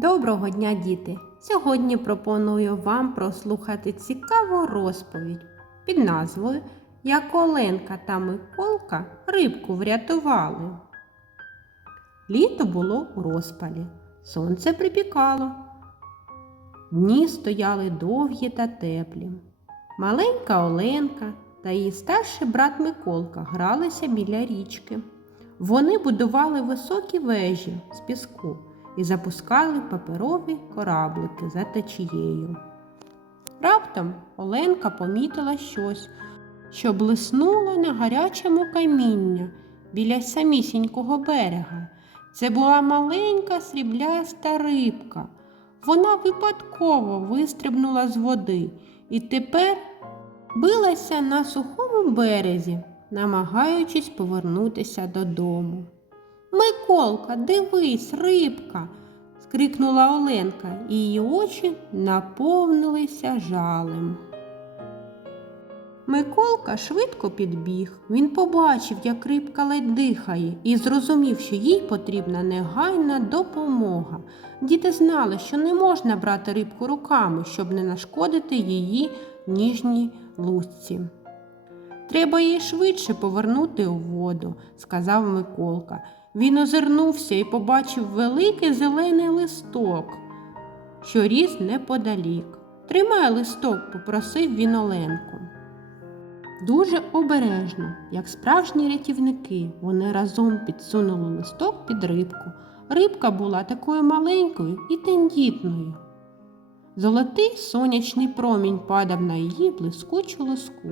Доброго дня, діти! Сьогодні пропоную вам прослухати цікаву розповідь під назвою Як Оленка та Миколка рибку врятували. Літо було у розпалі, сонце припікало. Дні стояли довгі та теплі. Маленька Оленка та її старший брат Миколка гралися біля річки. Вони будували високі вежі з піску і запускали паперові кораблики за течією. Раптом Оленка помітила щось, що блиснуло на гарячому каміння біля самісінького берега. Це була маленька срібляста рибка. Вона випадково вистрибнула з води і тепер билася на сухому березі, намагаючись повернутися додому. Миколка, дивись, рибка. скрикнула Оленка, і її очі наповнилися жалем. Миколка швидко підбіг. Він побачив, як рибка ледь дихає, і зрозумів, що їй потрібна негайна допомога. Діти знали, що не можна брати рибку руками, щоб не нашкодити її ніжній лусці. Треба її швидше повернути у воду, сказав Миколка. Він озирнувся і побачив великий зелений листок, що ріс неподалік. Тримай листок, попросив він Оленку. Дуже обережно, як справжні рятівники, вони разом підсунули листок під рибку. Рибка була такою маленькою і тендітною. Золотий сонячний промінь падав на її блискучу лиску.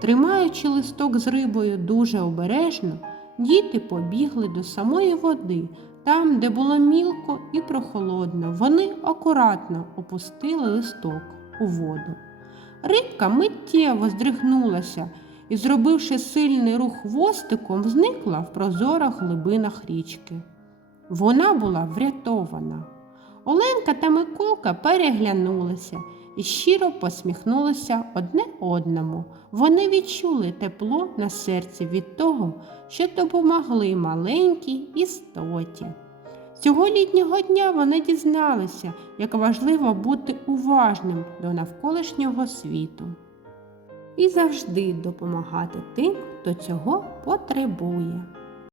Тримаючи листок з рибою дуже обережно, діти побігли до самої води, там, де було мілко і прохолодно. Вони акуратно опустили листок у воду. Рибка миттєво здригнулася і, зробивши сильний рух хвостиком, зникла в прозорих глибинах річки. Вона була врятована. Оленка та Миколка переглянулися і щиро посміхнулися одне одному. Вони відчули тепло на серці від того, що допомогли маленькій істоті. Цього літнього дня вони дізналися, як важливо бути уважним до навколишнього світу і завжди допомагати тим, хто цього потребує.